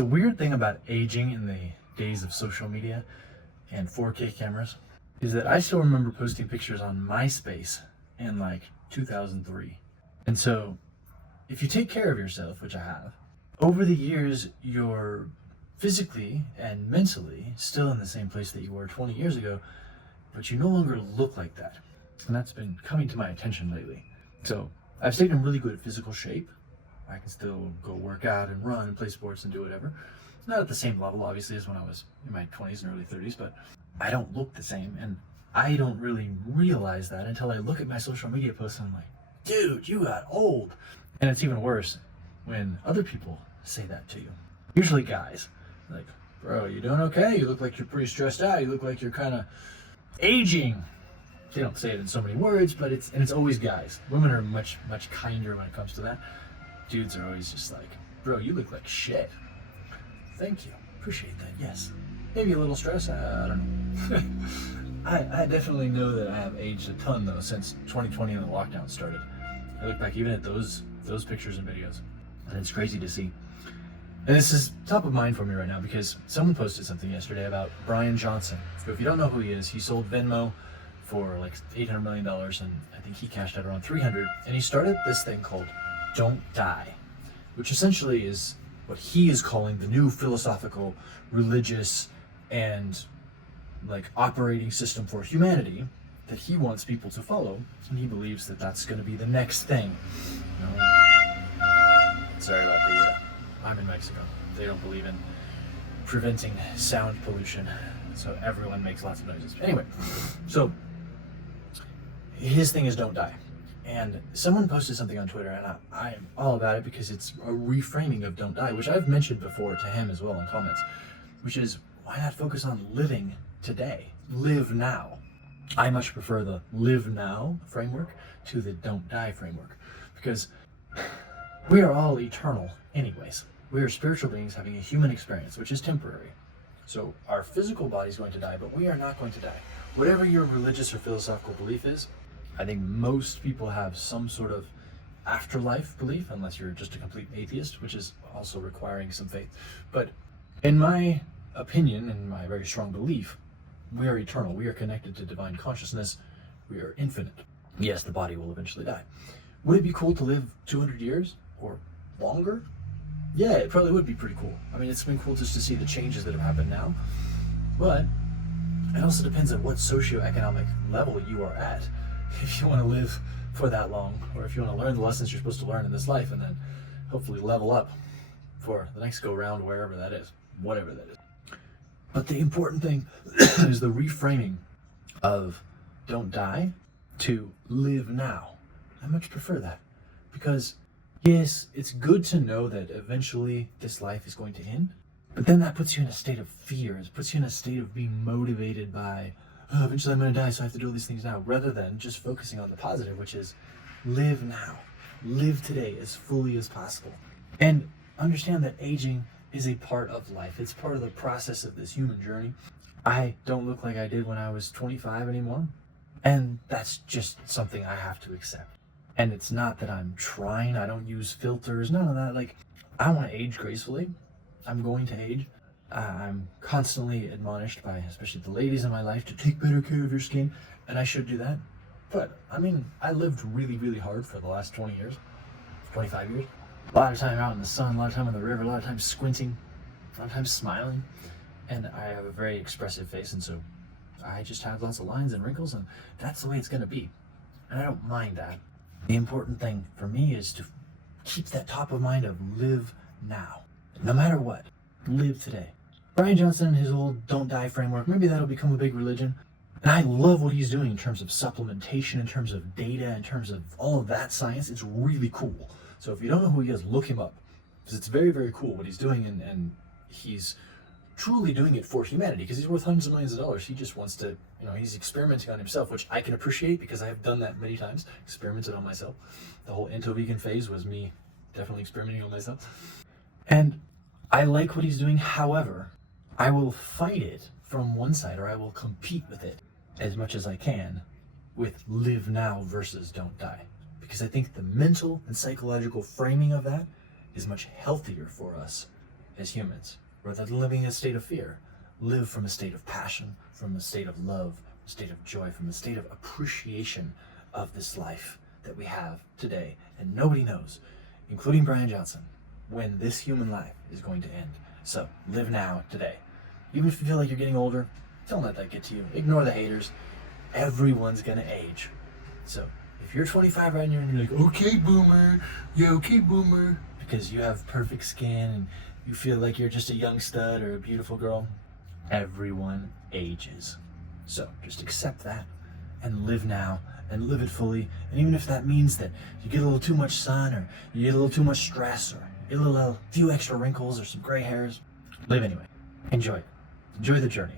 The weird thing about aging in the days of social media and 4K cameras is that I still remember posting pictures on MySpace in like 2003. And so if you take care of yourself, which I have, over the years you're physically and mentally still in the same place that you were 20 years ago, but you no longer look like that. And that's been coming to my attention lately. So I've stayed in really good physical shape. I can still go work out and run and play sports and do whatever. Not at the same level, obviously, as when I was in my 20s and early 30s, but I don't look the same. And I don't really realize that until I look at my social media posts and I'm like, dude, you got old. And it's even worse when other people say that to you. Usually guys, like, bro, you doing okay? You look like you're pretty stressed out. You look like you're kind of aging. They don't say it in so many words, but it's always guys. Women are much kinder when it comes to that. Dudes are always just like, bro, you look like shit. Thank you. Appreciate that. Yes. Maybe a little stress. I don't know. I definitely know that I have aged a ton though since 2020 and the lockdown started. I look back even at those pictures and videos, and it's crazy to see. And this is top of mind for me right now because someone posted something yesterday about Bryan Johnson. So if you don't know who he is, he sold Venmo for like $800 million, and I think he cashed out around 300. And he started this thing called Don't Die, which essentially is what he is calling the new philosophical, religious, and like operating system for humanity that he wants people to follow, and he believes that that's going to be the next thing. Sorry about the. I'm in Mexico. They don't believe in preventing sound pollution, so everyone makes lots of noises. Anyway, so his thing is don't die. And someone posted something on Twitter, and I am all about it because it's a reframing of don't die, which I've mentioned before to him as well in comments, which is why not focus on living today? Live now. I much prefer the live now framework to the don't die framework because we are all eternal anyways. We are spiritual beings having a human experience, which is temporary. So our physical body is going to die, but we are not going to die. Whatever your religious or philosophical belief is, I think most people have some sort of afterlife belief, unless you're just a complete atheist, which is also requiring some faith. But in my opinion, and my very strong belief, we are eternal. We are connected to divine consciousness. We are infinite. Yes, the body will eventually die. Would it be cool to live 200 years or longer? Yeah, it probably would be pretty cool. I mean, it's been cool just to see the changes that have happened now. But it also depends on what socioeconomic level you are at. If you want to live for that long, or if you want to learn the lessons you're supposed to learn in this life and then hopefully level up for the next go round, wherever that is, whatever that is. But the important thing is the reframing of don't die to live now. I much prefer that because yes, it's good to know that eventually this life is going to end, but then that puts you in a state of fear. It puts you in a state of being motivated by, oh, eventually I'm going to die, so I have to do all these things now, rather than just focusing on the positive, which is live now. Live today as fully as possible. And understand that aging is a part of life. It's part of the process of this human journey. I don't look like I did when I was 25 anymore. And that's just something I have to accept. And it's not that I'm trying, I don't use filters, none of that. Like, I want to age gracefully. I'm going to age. I'm constantly admonished by especially the ladies in my life to take better care of your skin, and I should do that. But I mean, I lived really, really hard for the last 20 years, 25 years. A lot of time out in the sun, a lot of time on the river, a lot of time squinting, a lot of time smiling. And I have a very expressive face, and so I just have lots of lines and wrinkles, and that's the way it's going to be. And I don't mind that. The important thing for me is to keep that top of mind of live now. No matter what, live today. Bryan Johnson and his old don't die framework, maybe that'll become a big religion. And I love what he's doing in terms of supplementation, in terms of data, in terms of all of that science. It's really cool. So if you don't know who he is, look him up. Because it's very, very cool what he's doing, and he's truly doing it for humanity because he's worth hundreds of millions of dollars. He just wants to, he's experimenting on himself, which I can appreciate because I have done that many times, experimented on myself. The whole ento-vegan phase was me definitely experimenting on myself. And I like what he's doing. However, I will fight it from one side, or I will compete with it as much as I can with live now versus don't die. Because I think the mental and psychological framing of that is much healthier for us as humans, rather than living in a state of fear. Live from a state of passion, from a state of love, a state of joy, from a state of appreciation of this life that we have today. And nobody knows, including Bryan Johnson, when this human life is going to end. So live now, today. Even if you feel like you're getting older, don't let that get to you. Ignore the haters. Everyone's gonna age. So if you're 25 right now and you're like, okay, boomer, yeah, okay, boomer, because you have perfect skin and you feel like you're just a young stud or a beautiful girl, everyone ages. So just accept that and live now and live it fully. And even if that means that you get a little too much sun, or you get a little too much stress, or you get a few extra wrinkles or some gray hairs, live anyway. Enjoy it. Enjoy the journey.